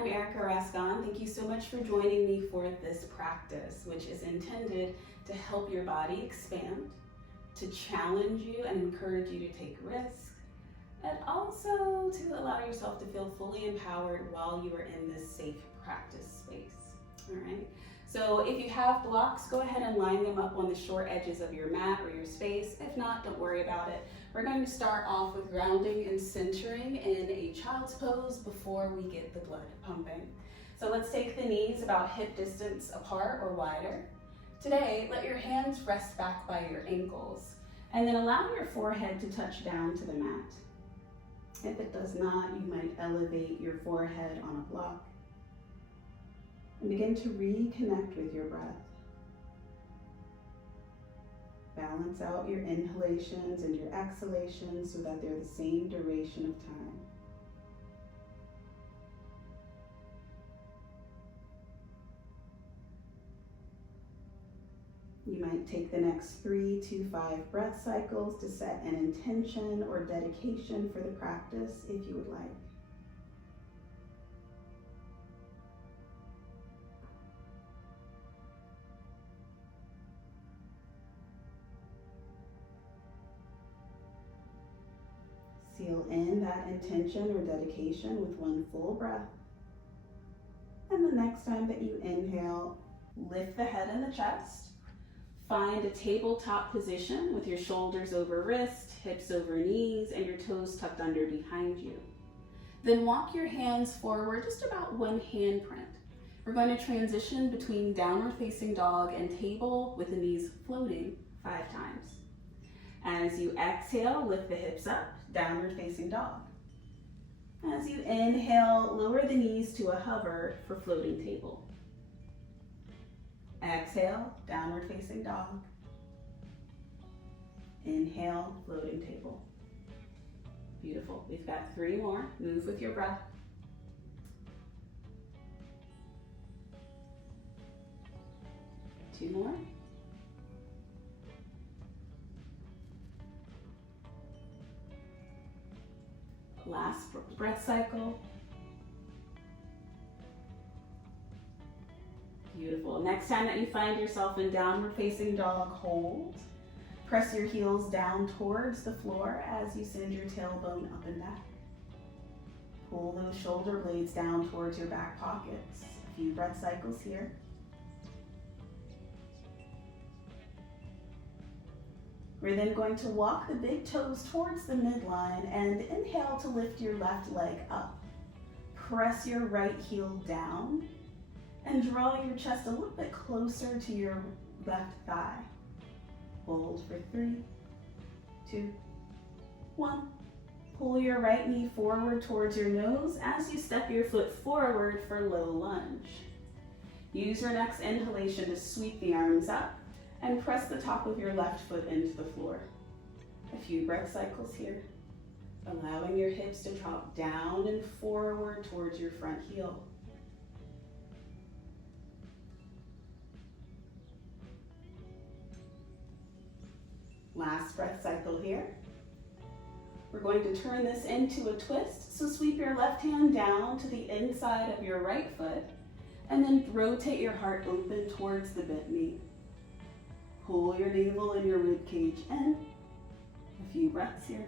I'm Erica Rascon. Thank you so much for joining me for this practice, which is intended to help your body expand, to challenge you and encourage you to take risks, and also to allow yourself to feel fully empowered while you are in this safe practice space. All right. So if you have blocks, go ahead and line them up on the short edges of your mat or your space. If not, don't worry about it. We're going to start off with grounding and centering in a child's pose before we get the blood pumping. So let's take the knees about hip distance apart or wider. Today, let your hands rest back by your ankles, and then allow your forehead to touch down to the mat. If it does not, you might elevate your forehead on a block. And begin to reconnect with your breath. Balance out your inhalations and your exhalations so that they're the same duration of time. You might take the next 3 to 5 breath cycles to set an intention or dedication for the practice if you would like. Seal in that intention or dedication with one full breath. And the next time that you inhale, lift the head and the chest. Find a tabletop position with your shoulders over wrist, hips over knees, and your toes tucked under behind you. Then walk your hands forward just about one handprint. We're going to transition between downward facing dog and table with the knees floating 5 times. As you exhale, lift the hips up, downward facing dog. As you inhale, lower the knees to a hover for floating table. Exhale, downward facing dog. Inhale, floating table. Beautiful. We've got 3 more. Move with your breath. Two more. Last breath cycle. Beautiful. Next time that you find yourself in downward facing dog, hold. Press your heels down towards the floor as you send your tailbone up and back. Pull those shoulder blades down towards your back pockets. A few breath cycles here. We're then going to walk the big toes towards the midline and inhale to lift your left leg up. Press your right heel down and draw your chest a little bit closer to your left thigh. Hold for 3, 2, 1. Pull your right knee forward towards your nose as you step your foot forward for low lunge. Use your next inhalation to sweep the arms up and press the top of your left foot into the floor. A few breath cycles here, allowing your hips to drop down and forward towards your front heel. Last breath cycle here. We're going to turn this into a twist, so sweep your left hand down to the inside of your right foot and then rotate your heart open towards the bent knee. Pull your navel and your rib cage in. A few breaths here.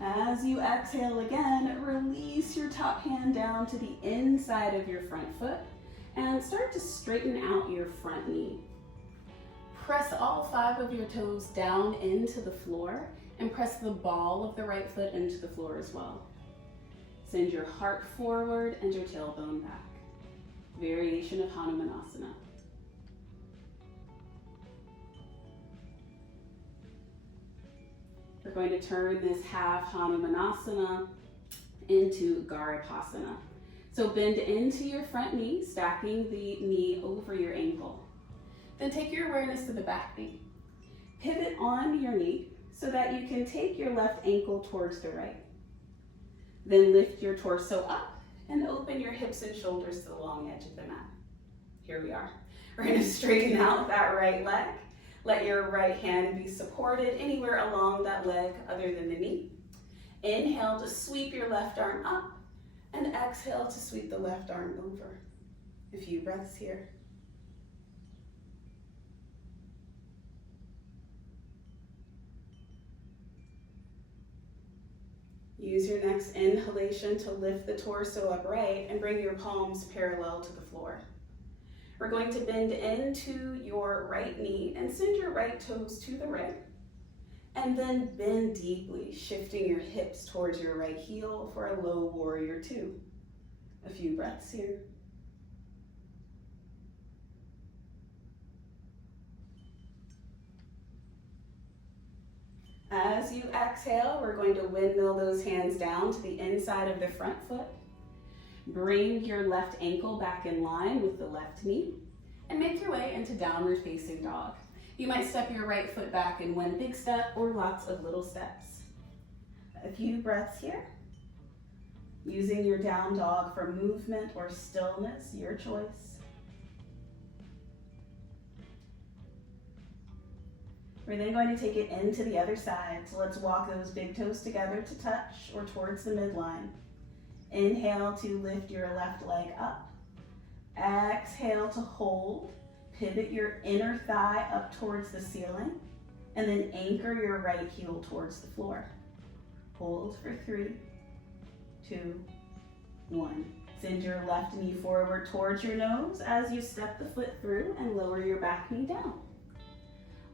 As you exhale again, release your top hand down to the inside of your front foot and start to straighten out your front knee. Press all 5 of your toes down into the floor and press the ball of the right foot into the floor as well. Send your heart forward and your tailbone back. Variation of Hanumanasana. We're going to turn this half Hanumanasana into Garipasana. So bend into your front knee, stacking the knee over your ankle. Then take your awareness to the back knee. Pivot on your knee so that you can take your left ankle towards the right. Then lift your torso up and open your hips and shoulders to the long edge of the mat. Here we are. We're going to straighten out that right leg. Let your right hand be supported anywhere along that leg other than the knee. Inhale to sweep your left arm up, and exhale to sweep the left arm over. A few breaths here. Use your next inhalation to lift the torso upright and bring your palms parallel to the floor. We're going to bend into your right knee and send your right toes to the right. And then bend deeply, shifting your hips towards your right heel for a low warrior two. A few breaths here. As you exhale, we're going to windmill those hands down to the inside of the front foot. Bring your left ankle back in line with the left knee and make your way into downward facing dog. You might step your right foot back in one big step or lots of little steps. A few breaths here. Using your down dog for movement or stillness, your choice. We're then going to take it into the other side. So let's walk those big toes together to touch or towards the midline. Inhale to lift your left leg up. Exhale to hold. Pivot your inner thigh up towards the ceiling. And then anchor your right heel towards the floor. Hold for 3, 2, 1. Send your left knee forward towards your nose as you step the foot through and lower your back knee down.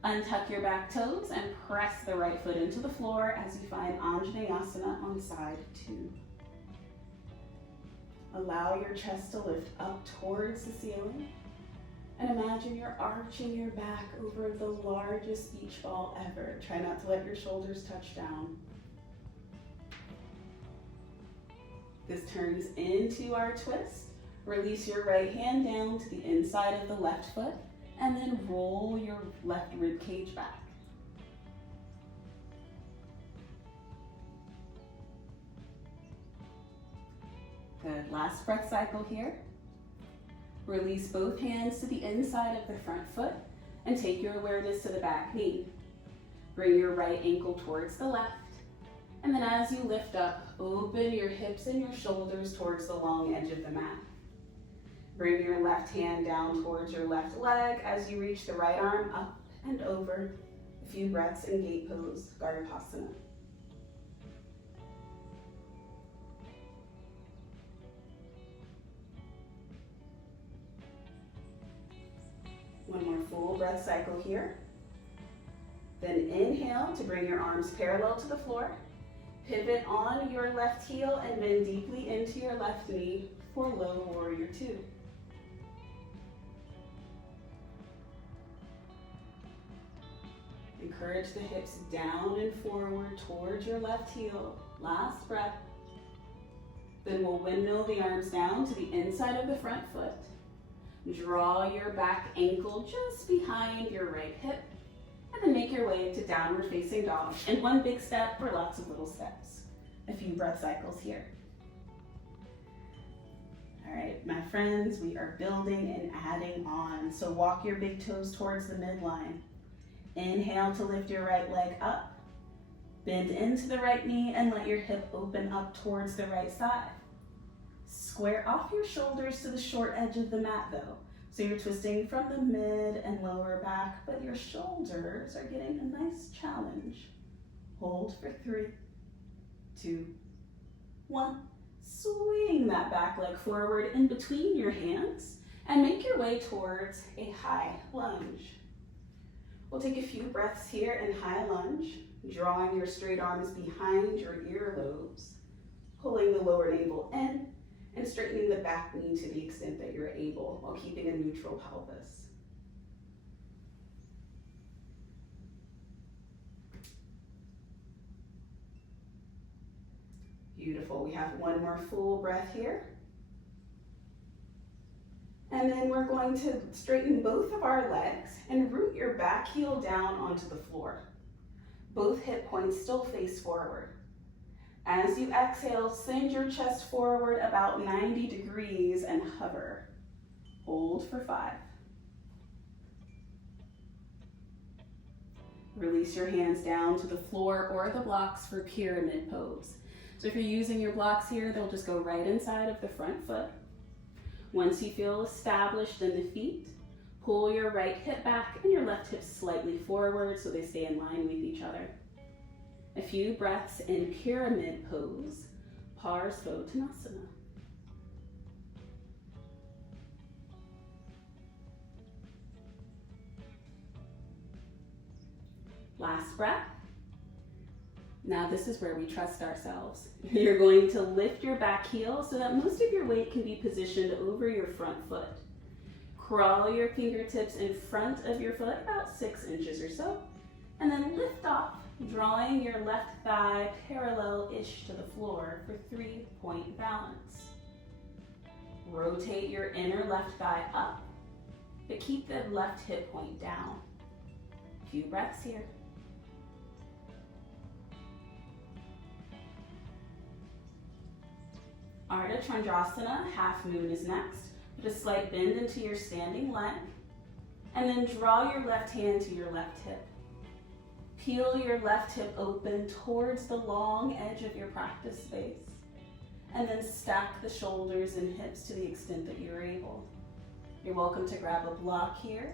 Untuck your back toes and press the right foot into the floor as you find Anjaneyasana on side 2. Allow your chest to lift up towards the ceiling. And imagine you're arching your back over the largest beach ball ever. Try not to let your shoulders touch down. This turns into our twist. Release your right hand down to the inside of the left foot. And then roll your left rib cage back. Good, last breath cycle here. Release both hands to the inside of the front foot and take your awareness to the back knee. Bring your right ankle towards the left. And then as you lift up, open your hips and your shoulders towards the long edge of the mat. Bring your left hand down towards your left leg as you reach the right arm up and over. A few breaths in gate pose, Gardatasana. One more full breath cycle here. Then inhale to bring your arms parallel to the floor. Pivot on your left heel and bend deeply into your left knee for low warrior two. Encourage the hips down and forward towards your left heel. Last breath. Then we'll windmill the arms down to the inside of the front foot. Draw your back ankle just behind your right hip. And then make your way to downward facing dog in one big step or lots of little steps. A few breath cycles here. All right, my friends, we are building and adding on. So walk your big toes towards the midline. Inhale to lift your right leg up. Bend into the right knee and let your hip open up towards the right side. Square off your shoulders to the short edge of the mat though. So you're twisting from the mid and lower back, but your shoulders are getting a nice challenge. Hold for 3, 2, 1. Swing that back leg forward in between your hands and make your way towards a high lunge. We'll take a few breaths here in high lunge, drawing your straight arms behind your earlobes, pulling the lower navel in, and straightening the back knee to the extent that you're able while keeping a neutral pelvis. Beautiful. We have one more full breath here. And then we're going to straighten both of our legs and root your back heel down onto the floor. Both hip points still face forward. As you exhale, send your chest forward about 90 degrees and hover. Hold for 5, Release your hands down to the floor or the blocks for pyramid pose. So if you're using your blocks here, they'll just go right inside of the front foot. Once you feel established in the feet, pull your right hip back and your left hip slightly forward so they stay in line with each other. A few breaths in pyramid pose, Parsvottanasana. Last breath. Now this is where we trust ourselves. You're going to lift your back heel so that most of your weight can be positioned over your front foot. Crawl your fingertips in front of your foot about 6 inches or so, and then lift off, drawing your left thigh parallel-ish to the floor for 3-point balance. Rotate your inner left thigh up, but keep the left hip point down. A few breaths here. Ardha Chandrasana, half moon is next. Put a slight bend into your standing leg, and then draw your left hand to your left hip. Peel your left hip open towards the long edge of your practice space, and then stack the shoulders and hips to the extent that you're able. You're welcome to grab a block here.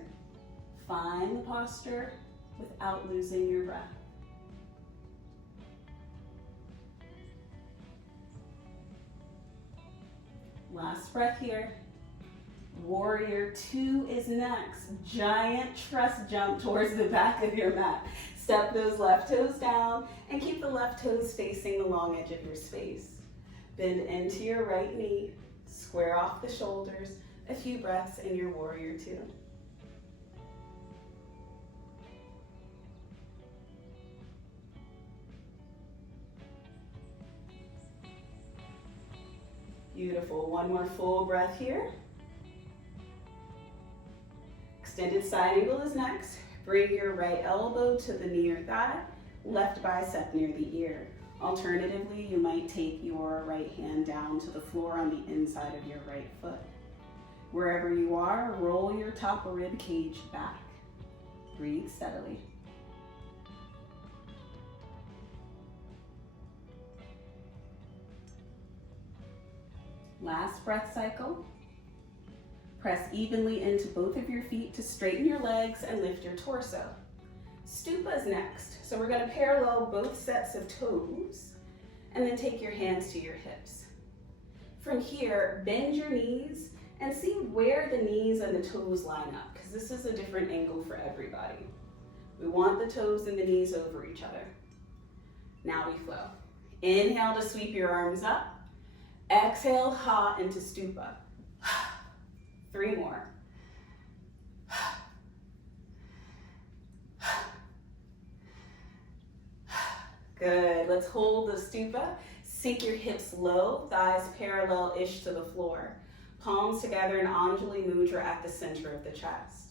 Find the posture without losing your breath. Last breath here. Warrior 2 is next. Giant trust jump towards the back of your mat. Step those left toes down and keep the left toes facing the long edge of your space. Bend into your right knee, square off the shoulders. A few breaths in your Warrior 2. Beautiful. One more full breath here. Extended side angle is next. Bring your right elbow to the knee or thigh, left bicep near the ear. Alternatively, you might take your right hand down to the floor on the inside of your right foot. Wherever you are, roll your top rib cage back. Breathe steadily. Last breath cycle. Press evenly into both of your feet to straighten your legs and lift your torso. Stupa is next. So we're going to parallel both sets of toes and then take your hands to your hips. From here, bend your knees and see where the knees and the toes line up, because this is a different angle for everybody. We want the toes and the knees over each other. Now we flow. Inhale to sweep your arms up. Exhale, ha into stupa. 3 more. Good. Let's hold the stupa. Sink your hips low, thighs parallel-ish to the floor. Palms together in Anjali Mudra at the center of the chest.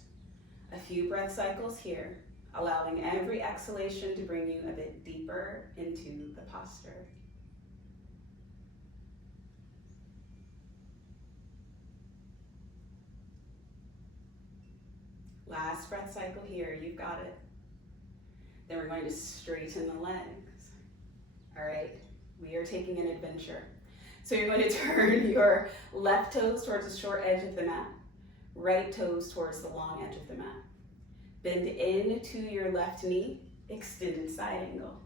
A few breath cycles here, allowing every exhalation to bring you a bit deeper into the posture. Last breath cycle here, you've got it. Then we're going to straighten the legs. All right, we are taking an adventure. So you're going to turn your left toes towards the short edge of the mat, right toes towards the long edge of the mat. Bend into your left knee, extended side angle,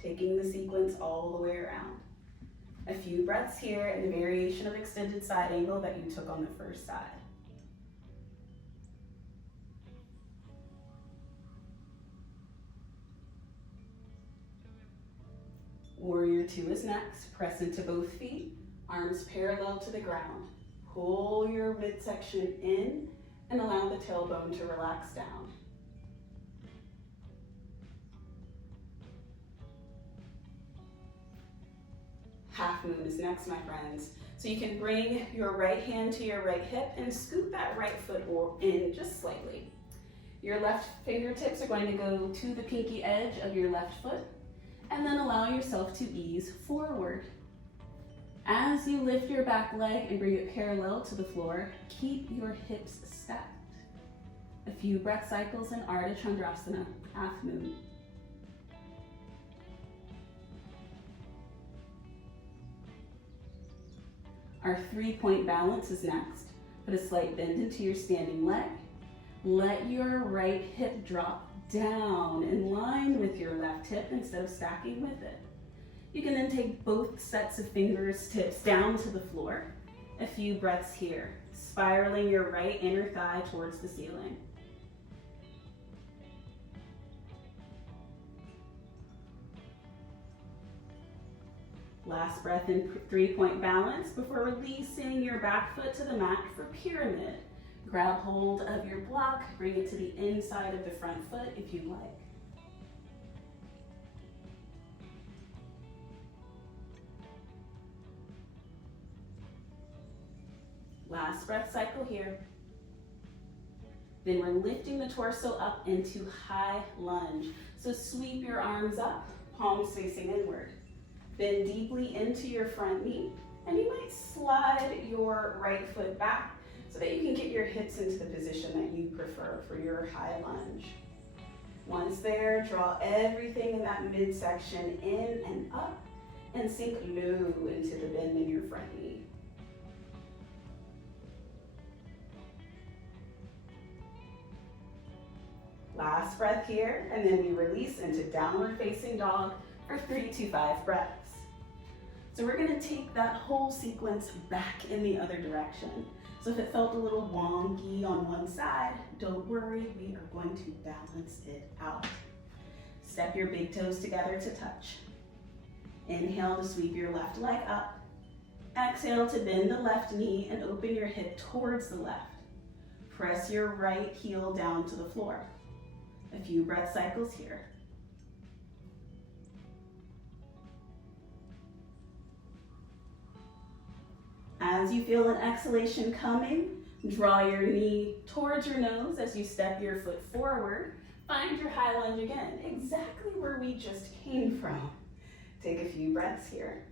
taking the sequence all the way around. A few breaths here in the variation of extended side angle that you took on the first side. Warrior 2 is next. Press into both feet, arms parallel to the ground. Pull your midsection in and allow the tailbone to relax down. Half moon is next, my friends. So you can bring your right hand to your right hip and scoot that right foot in just slightly. Your left fingertips are going to go to the pinky edge of your left foot, and then allow yourself to ease forward. As you lift your back leg and bring it parallel to the floor, keep your hips stacked. A few breath cycles in Ardha Chandrasana, half moon. Our 3-point balance is next. Put a slight bend into your standing leg. Let your right hip drop down in line with your left hip instead of stacking with it. You can then take both sets of fingers, tips down to the floor. A few breaths here, spiraling your right inner thigh towards the ceiling. Last breath in 3-point balance before releasing your back foot to the mat for pyramid. Grab hold of your block, bring it to the inside of the front foot if you like. Last breath cycle here. Then we're lifting the torso up into high lunge. So sweep your arms up, palms facing inward. Bend deeply into your front knee, and you might slide your right foot back so that you can get your hips into the position that you prefer for your high lunge. Once there, draw everything in that midsection in and up, and sink low into the bend in your front knee. Last breath here, and then we release into downward facing dog for 3 to 5 breaths. So we're gonna take that whole sequence back in the other direction. So if it felt a little wonky on one side, don't worry, we are going to balance it out. Step your big toes together to touch. Inhale to sweep your left leg up. Exhale to bend the left knee and open your hip towards the left. Press your right heel down to the floor. A few breath cycles here. As you feel an exhalation coming, draw your knee towards your nose as you step your foot forward. Find your high lunge again, exactly where we just came from. Take a few breaths here.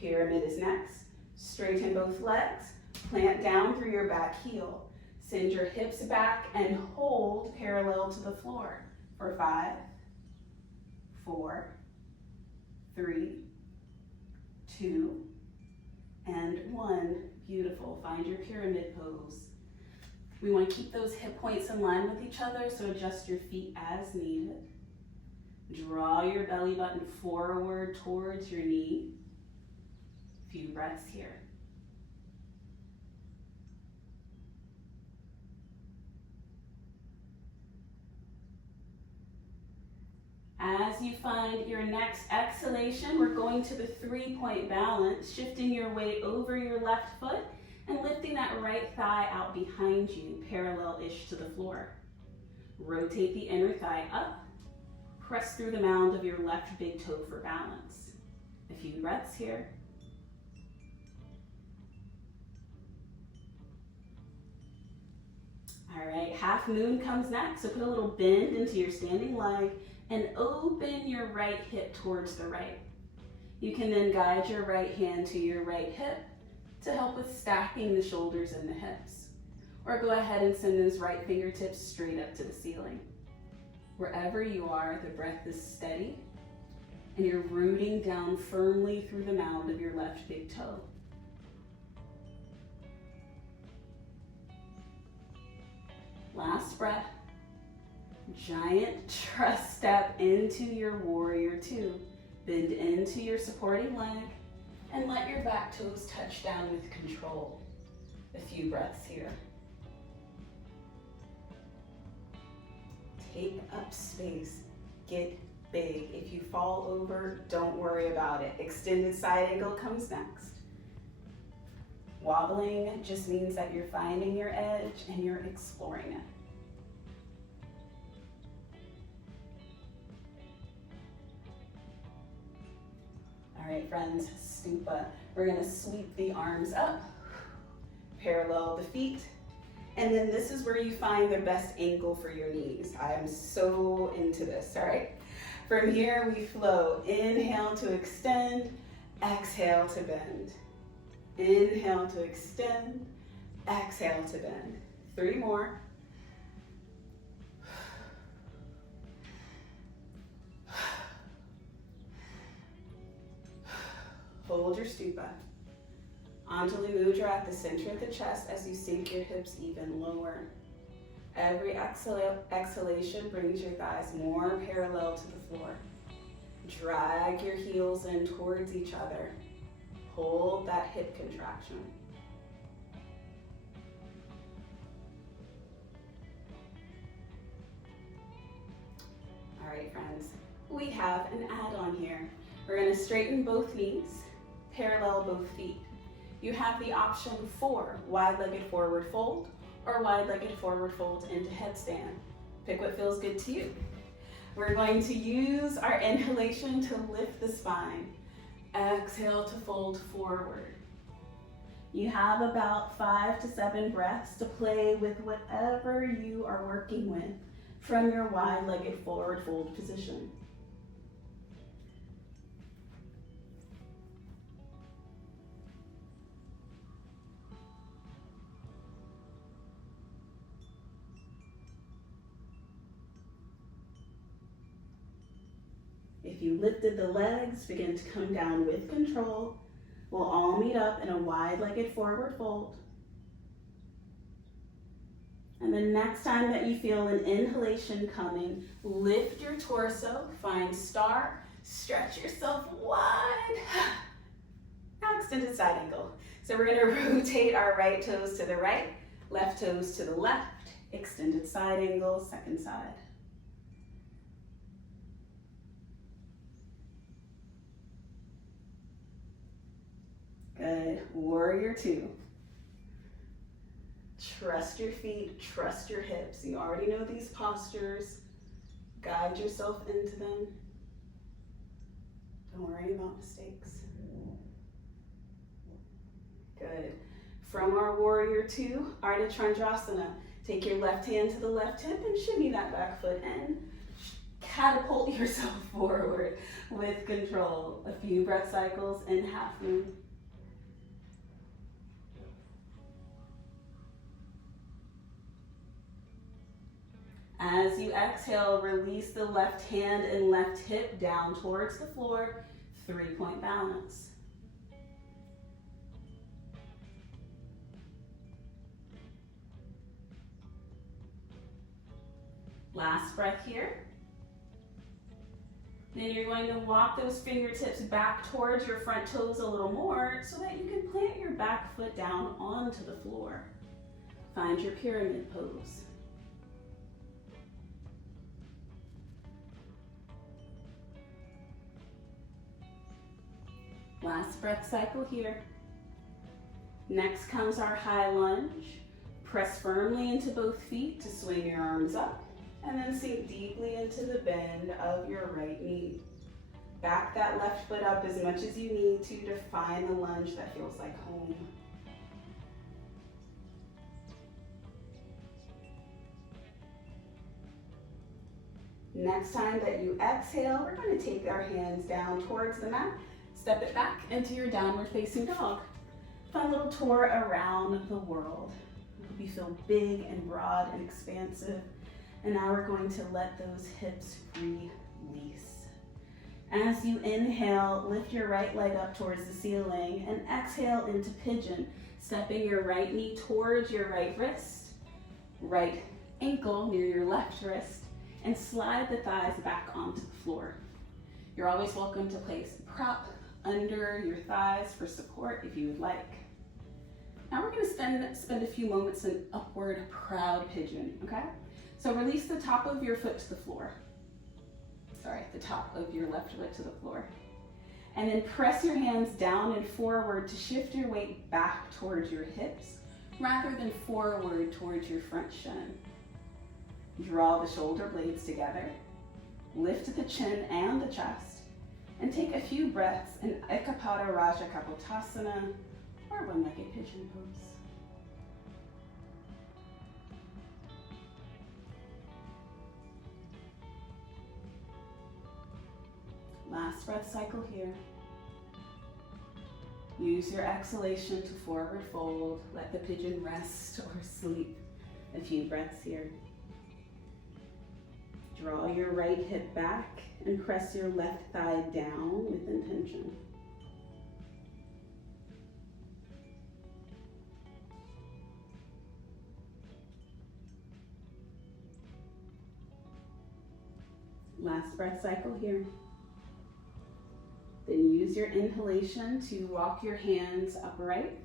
Pyramid is next. Straighten both legs, plant down through your back heel. Send your hips back and hold parallel to the floor for 5, 4, 3, 2, and 1. Beautiful. Find your pyramid pose. We want to keep those hip points in line with each other, so adjust your feet as needed. Draw your belly button forward towards your knee. Few breaths here. As you find your next exhalation, we're going to the 3-point balance, shifting your weight over your left foot and lifting that right thigh out behind you, parallel-ish to the floor. Rotate the inner thigh up. Press through the mound of your left big toe for balance. A few breaths here. All right, half moon comes next, so put a little bend into your standing leg and open your right hip towards the right. You can then guide your right hand to your right hip to help with stacking the shoulders and the hips. Or go ahead and send those right fingertips straight up to the ceiling. Wherever you are, the breath is steady and you're rooting down firmly through the mound of your left big toe. Last breath. Giant trust step into your warrior 2. Bend into your supporting leg and let your back toes touch down with control. A few breaths here. Take up space. Get big. If you fall over, don't worry about it. Extended side angle comes next. Wobbling just means that you're finding your edge and you're exploring it. All right, friends, stupa. We're gonna sweep the arms up, parallel the feet, and then this is where you find the best angle for your knees. I am so into this, all right? From here, we flow. Inhale to extend, exhale to bend. Inhale to extend, exhale to bend. 3 more. Hold your stupa. Anjali Mudra at the center of the chest as you sink your hips even lower. Every exhalation brings your thighs more parallel to the floor. Drag your heels in towards each other. Hold that hip contraction. All right, friends, we have an add-on here. We're going to straighten both knees, parallel both feet. You have the option for wide-legged forward fold or wide-legged forward fold into headstand. Pick what feels good to you. We're going to use our inhalation to lift the spine. Exhale to fold forward. You have about 5 to 7 breaths to play with whatever you are working with from your wide-legged forward fold position. If you lifted the legs, begin to come down with control. We'll all meet up in a wide-legged forward fold. And the next time that you feel an inhalation coming, lift your torso, find star, stretch yourself wide. Now extended side angle. So we're gonna rotate our right toes to the right, left toes to the left, extended side angle, second side. Good, warrior 2. Trust your feet, trust your hips. You already know these postures. Guide yourself into them. Don't worry about mistakes. Good. From our warrior 2, Ardha Chandrasana. Take your left hand to the left hip and shimmy that back foot in. Catapult yourself forward with control. A few breath cycles in half moon. As you exhale, release the left hand and left hip down towards the floor, 3-point balance. Last breath here. Then you're going to walk those fingertips back towards your front toes a little more so that you can plant your back foot down onto the floor. Find your pyramid pose. Last breath cycle here. Next comes our high lunge. Press firmly into both feet to swing your arms up, and then sink deeply into the bend of your right knee. Back that left foot up as much as you need to find the lunge that feels like home. Next time that you exhale, we're going to take our hands down towards the mat. Step it back into your downward facing dog. Fun little tour around the world. I hope you feel big and broad and expansive. And now we're going to let those hips release. As you inhale, lift your right leg up towards the ceiling and exhale into pigeon, stepping your right knee towards your right wrist, right ankle near your left wrist, and slide the thighs back onto the floor. You're always welcome to place a prop under your thighs for support if you would like. Now we're going to spend a few moments in upward proud pigeon, okay? So release the top of your foot to the floor. Sorry, the top of your left foot to the floor. And then press your hands down and forward to shift your weight back towards your hips rather than forward towards your front shin. Draw the shoulder blades together. Lift the chin and the chest. And take a few breaths in Ekapada Raja Kapotasana or one-legged pigeon pose. Last breath cycle here. Use Use your exhalation to forward fold. Let the pigeon rest or sleep. A few breaths here. Draw your right hip back and press your left thigh down with intention. Last breath cycle here. Then use your inhalation to walk your hands upright.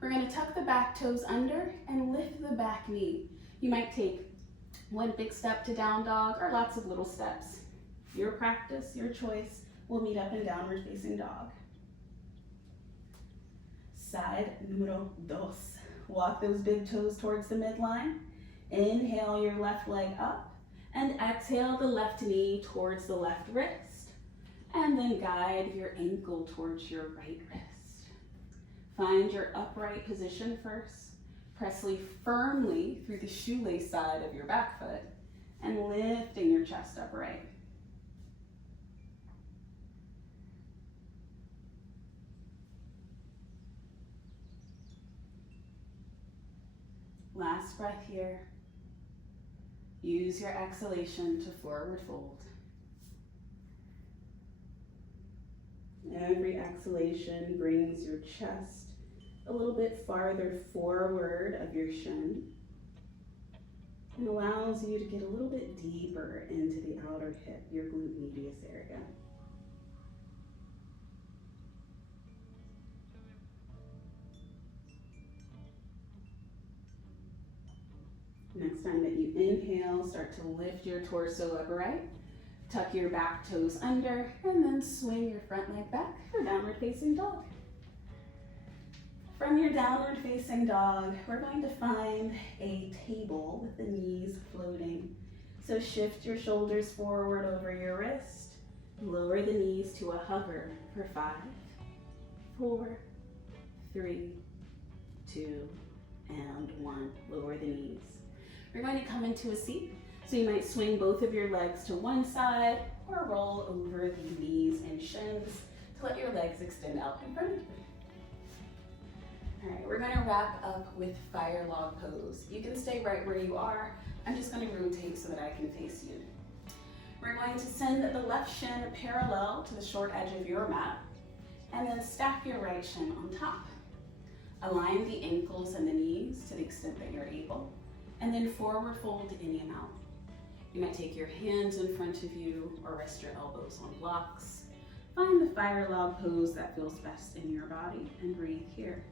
We're going to tuck the back toes under and lift the back knee. You might take one big step to down dog or lots of little steps. Your practice, your choice. We'll meet up in downward facing dog. Side número dos. Walk those big toes towards the midline. Inhale your left leg up. And exhale the left knee towards the left wrist. And then guide your ankle towards your right wrist. Find your upright position first. Press firmly through the shoelace side of your back foot and lifting your chest upright. Last breath here. Use your exhalation to forward fold. Every exhalation brings your chest a little bit farther forward of your shin and allows you to get a little bit deeper into the outer hip, your glute medius area. Next time that you inhale, start to lift your torso upright. Tuck your back toes under and then swing your front leg back for downward facing dog. From your downward facing dog, we're going to find a table with the knees floating. So shift your shoulders forward over your wrist. Lower the knees to a hover for 5, 4, 3, 2, and 1. Lower the knees. We're going to come into a seat. So you might swing both of your legs to one side or roll over the knees and shins to let your legs extend out in front of you. All right, we're gonna wrap up with fire log pose. You can stay right where you are. I'm just gonna rotate so that I can face you. We're going to send the left shin parallel to the short edge of your mat and then stack your right shin on top. Align the ankles and the knees to the extent that you're able, and then forward fold any amount. You might take your hands in front of you or rest your elbows on blocks. Find the fire log pose that feels best in your body and breathe here.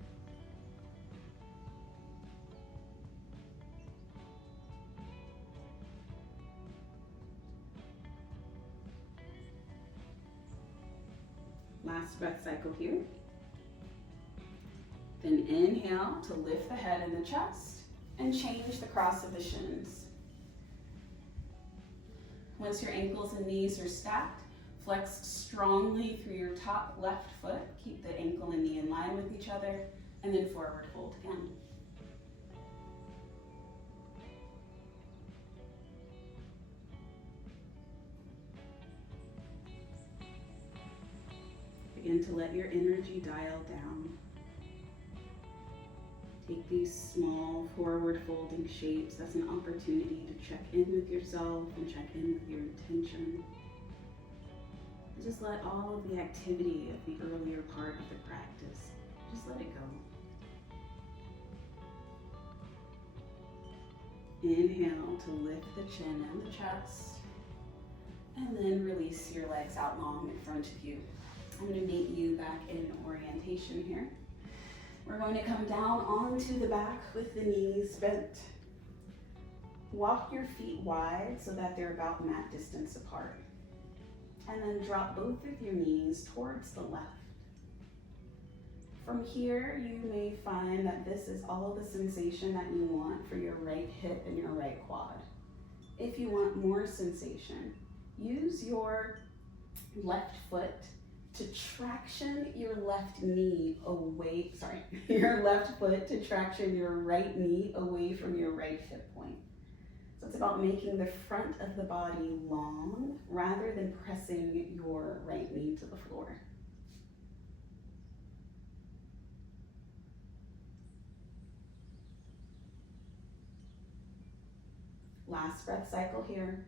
Last breath cycle here. Then inhale to lift the head and the chest and change the cross of the shins. Once your ankles and knees are stacked, flex strongly through your top left foot. Keep the ankle and knee in line with each other, and then forward fold again. Begin to let your energy dial down. Take these small forward folding shapes as an opportunity to check in with yourself and check in with your intention. And just let all of the activity of the earlier part of the practice, just let it go. Inhale to lift the chin and the chest, and then release your legs out long in front of you. I'm going to meet you back in orientation here. We're going to come down onto the back with the knees bent. Walk your feet wide so that they're about mat distance apart. And then drop both of your knees towards the left. From here, you may find that this is all the sensation that you want for your right hip and your right quad. If you want more sensation, use your left foot to traction your left knee away, your left foot to traction your right knee away from your right hip point. So it's about making the front of the body long rather than pressing your right knee to the floor. Last breath cycle here.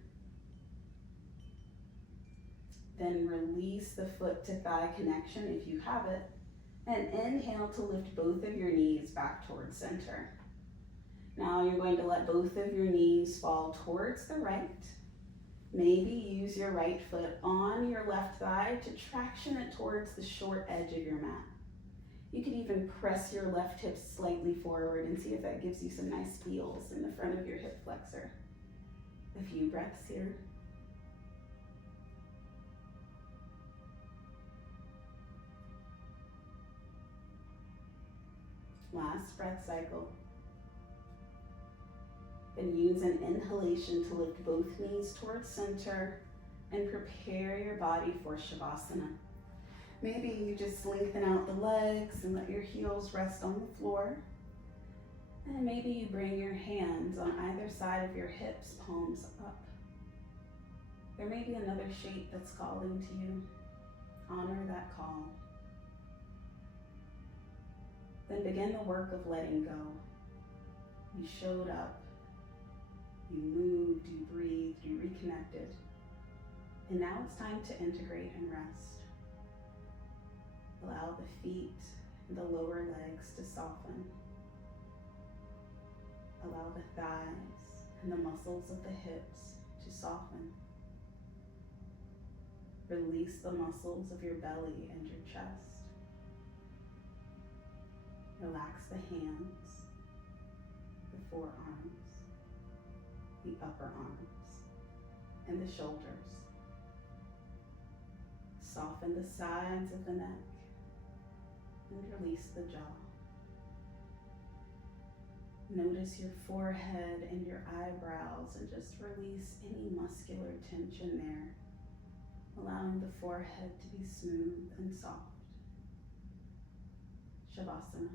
Then release the foot to thigh connection if you have it. And inhale to lift both of your knees back towards center. Now you're going to let both of your knees fall towards the right. Maybe use your right foot on your left thigh to traction it towards the short edge of your mat. You could even press your left hip slightly forward and see if that gives you some nice feels in the front of your hip flexor. A few breaths here. Last breath cycle. And use an inhalation to lift both knees towards center and prepare your body for Shavasana. Maybe you just lengthen out the legs and let your heels rest on the floor. And maybe you bring your hands on either side of your hips, palms up. There may be another shape that's calling to you. Honor that call. Then begin the work of letting go. You showed up. You moved, you breathed, you reconnected. And now it's time to integrate and rest. Allow the feet and the lower legs to soften. Allow the thighs and the muscles of the hips to soften. Release the muscles of your belly and your chest. Relax the hands, the forearms, the upper arms, and the shoulders. Soften the sides of the neck and release the jaw. Notice your forehead and your eyebrows and just release any muscular tension there, allowing the forehead to be smooth and soft. Shavasana.